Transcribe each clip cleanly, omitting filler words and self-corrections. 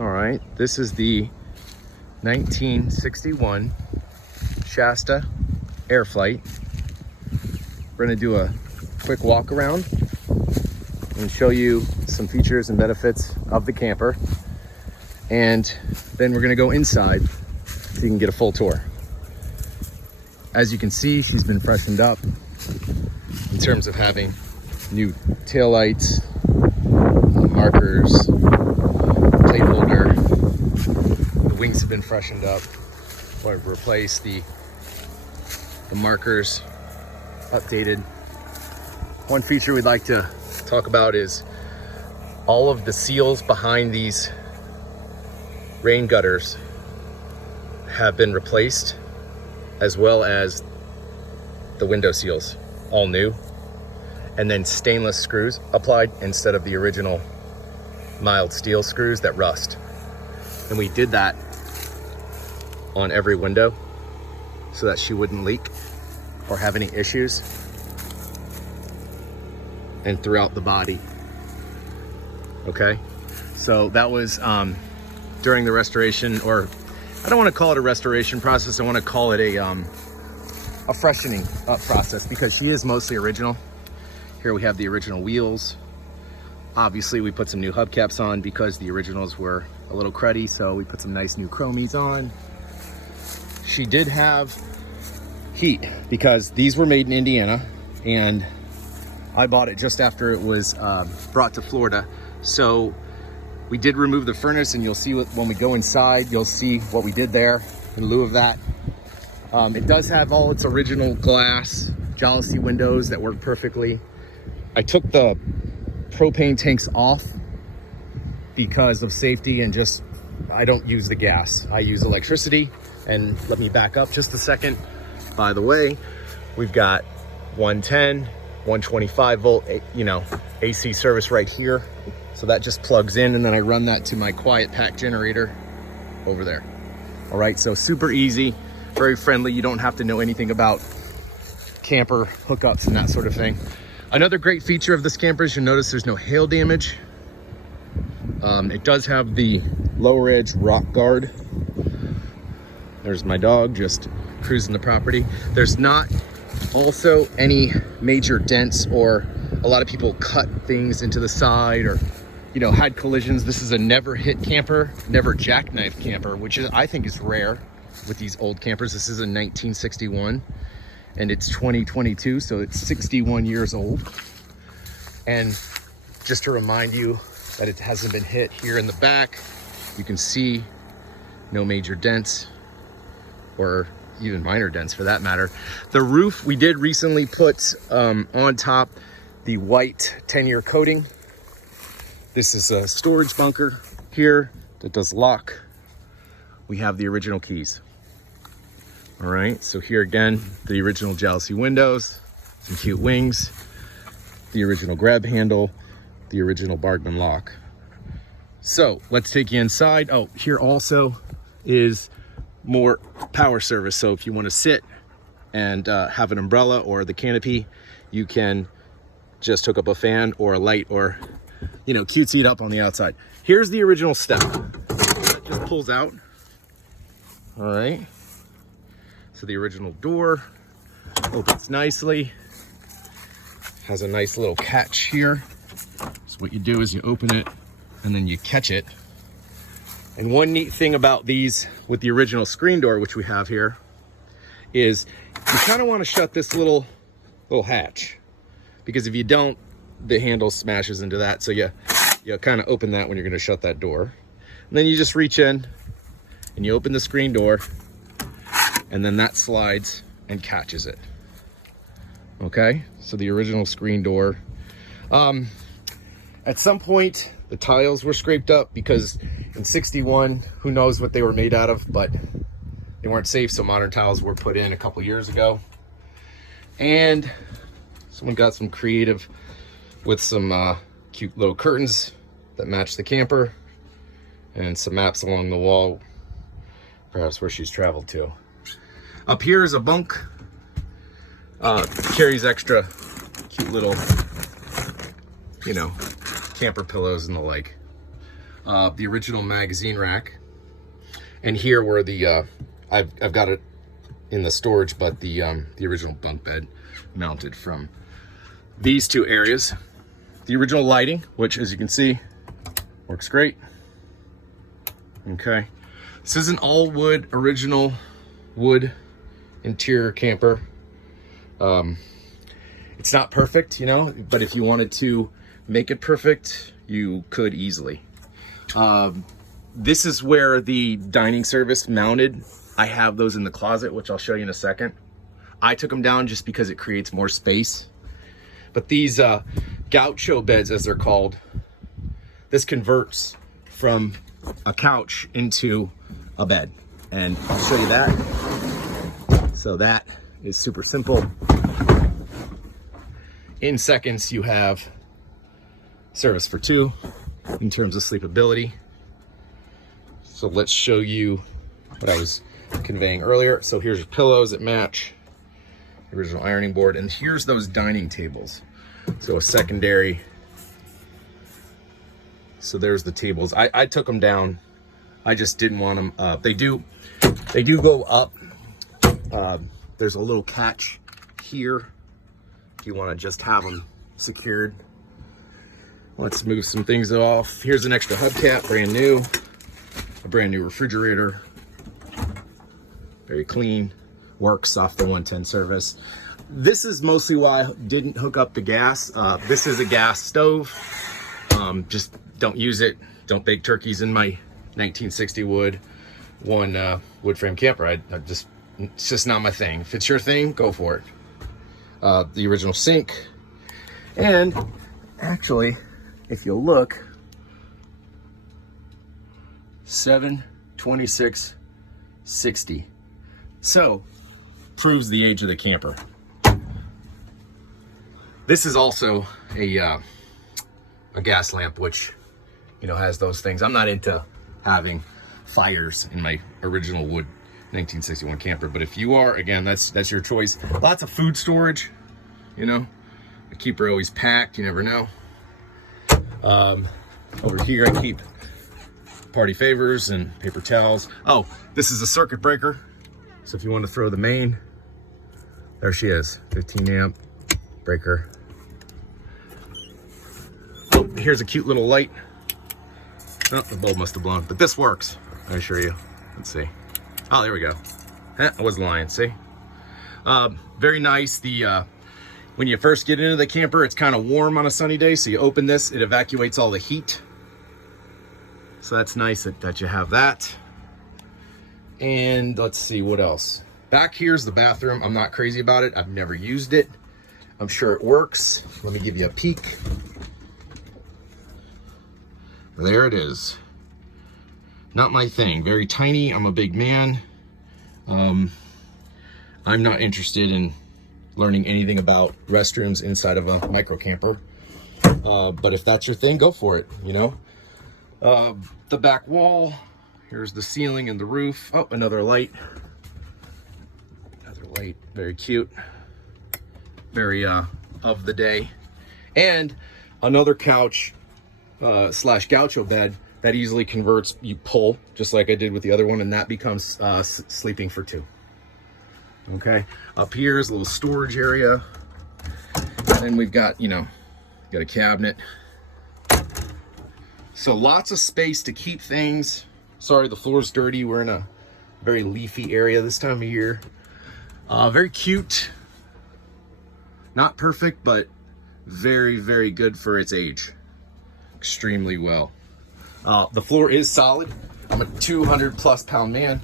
All right, this is the 1961 Shasta Airflyte. We're gonna do a quick walk around and show you some features and benefits of the camper. And then we're gonna go inside so you can get a full tour. As you can see, she's been freshened up in terms of having new taillights, markers, plate holder. The wings have been freshened up. I've replaced the markers, updated. One feature we'd like to talk about is all of the seals behind these rain gutters have been replaced, as well as the window seals, all new. And then stainless screws applied instead of the original mild steel screws that rust. And we did that on every window so that she wouldn't leak or have any issues, and throughout the body. Okay, so that was during the restoration, or I don't want to call it a restoration process, I want to call it a freshening up process, because she is mostly original. Here we have the original wheels. Obviously we put some new hubcaps on because the originals were a little cruddy, so we put some nice new chromies on. She did have heat because these were made in Indiana, and I bought it just after it was brought to Florida. So we did remove the furnace, and you'll see when we go inside, you'll see what we did there in lieu of that. It does have all its original glass jalousie windows that work perfectly. I took the propane tanks off because of safety, and just, I don't use the gas. I use electricity. And let me back up just a second. By the way, we've got 110, 125 volt, AC service right here. So that just plugs in, and then I run that to my quiet pack generator over there. All right, so super easy, very friendly. You don't have to know anything about camper hookups and that sort of thing. Another great feature of this camper is you'll notice there's no hail damage. It does have the lower edge rock guard. There's my dog just cruising the property. There's not also any major dents, or a lot of people cut things into the side or had collisions. This is a never hit camper, never jackknife camper, which I think is rare with these old campers. This is a 1961 and it's 2022, so it's 61 years old. And just to remind you that it hasn't been hit, here in the back you can see no major dents, or even minor dents for that matter. The roof, we did recently put on top the white 10-year coating. This is a storage bunker here that does lock. We have the original keys. All right, so here again, the original jalousie windows, some cute wings, the original grab handle, the original Bargman lock. So let's take you inside. Oh, here also is more power service. So if you want to sit and have an umbrella or the canopy, you can just hook up a fan or a light, or cutesy it up on the outside. Here's the original step. It just pulls out. All right, so the original door opens nicely, has a nice little catch here. So what you do is you open it and then you catch it. And one neat thing about these with the original screen door, which we have here, is you kind of want to shut this little hatch, because if you don't, the handle smashes into that. So you kind of open that when you're going to shut that door. And then you just reach in and you open the screen door, and then that slides and catches it. Okay, so the original screen door. At some point, the tiles were scraped up because in 61, who knows what they were made out of, but they weren't safe, so modern tiles were put in a couple years ago. And someone got some creative with some cute little curtains that match the camper, and some maps along the wall, perhaps where she's traveled to. Up here is a bunk. Carries extra cute little, camper pillows and the like. the original magazine rack. And here where the, I've got it in the storage, but the original bunk bed mounted from these two areas. The original lighting, which as you can see, works great. Okay. This is an all wood, original wood interior camper. It's not perfect, you know, but if you wanted to make it perfect, you could easily. This is where the dining service mounted. I have those in the closet, which I'll show you in a second. I took them down just because it creates more space. But these gaucho beds, as they're called, this converts from a couch into a bed. And I'll show you that. So that is super simple. In seconds, you have service for two in terms of sleepability. So let's show you what I was conveying earlier. So here's your pillows that match, original ironing board, and here's those dining tables. So a secondary. So there's the tables. I took them down. I just didn't want them up. They do go up. There's a little catch here if you want to just have them secured. Let's move some things off. Here's an extra hubcap, brand new. A brand new refrigerator. Very clean. Works off the 110 service. This is mostly why I didn't hook up the gas. This is a gas stove. Just don't use it. Don't bake turkeys in my 1960 wood frame camper. It's just not my thing. If it's your thing, go for it. The original sink. And actually, if you look, 7/26/60. So, proves the age of the camper. This is also a gas lamp, which, you know, has those things. I'm not into having fires in my original wood 1961 camper, but if you are, again, that's your choice. Lots of food storage, you know. I keep her always packed, you never know. Over here I keep party favors and paper towels. Oh, this is a circuit breaker. So if you want to throw the main, there she is, 15 amp breaker. Oh, here's a cute little light. Oh, the bulb must have blown, but this works, I assure you. Let's see. Oh, there we go. I was lying, see? Very nice. When you first get into the camper, it's kind of warm on a sunny day, so you open this, it evacuates all the heat. So that's nice that you have that. And let's see, what else? Back here's the bathroom. I'm not crazy about it. I've never used it. I'm sure it works. Let me give you a peek. There it is. Not my thing. Very tiny. I'm a big man. I'm not interested in learning anything about restrooms inside of a micro camper. But if that's your thing, go for it, you know? The back wall. Here's the ceiling and the roof. Oh, another light. Another light. Very cute. Very of the day. And another couch slash gaucho bed that easily converts. You pull, just like I did with the other one, and that becomes sleeping for two. Okay. Up here is a little storage area. And then we've got, you know, got a cabinet. So lots of space to keep things. Sorry, the floor's dirty. We're in a very leafy area this time of year. Very cute. Not perfect, but very, very good for its age. Extremely well. The floor is solid. I'm a 200+ pound man.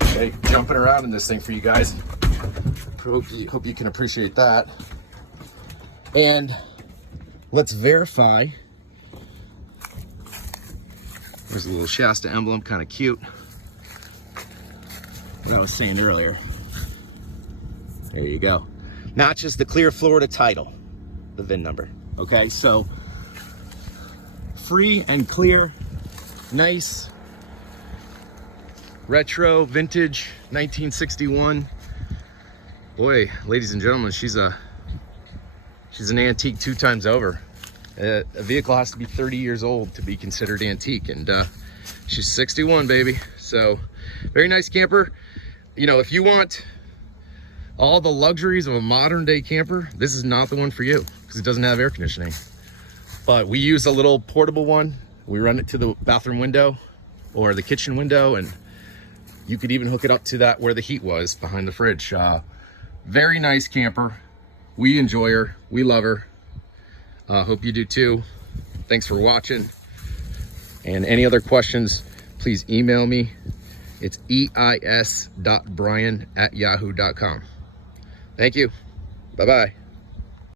Okay, jumping around in this thing for you guys. Hope you can appreciate that. And let's verify. There's a little Shasta emblem, kind of cute. What I was saying earlier. There you go. Not just the clear Florida title, the VIN number. Okay, so free and clear, nice, retro, vintage, 1961. Boy, ladies and gentlemen, she's an antique 2 times over. A vehicle has to be 30 years old to be considered antique, and she's 61, baby. So very nice camper. You know, if you want all the luxuries of a modern day camper, this is not the one for you because it doesn't have air conditioning. But we use a little portable one. We run it to the bathroom window or the kitchen window, and you could even hook it up to that where the heat was behind the fridge. Very nice camper. We enjoy her. We love her. Hope you do too. Thanks for watching. And any other questions, please email me. It's eis.brian@yahoo.com. Thank you. Bye-bye.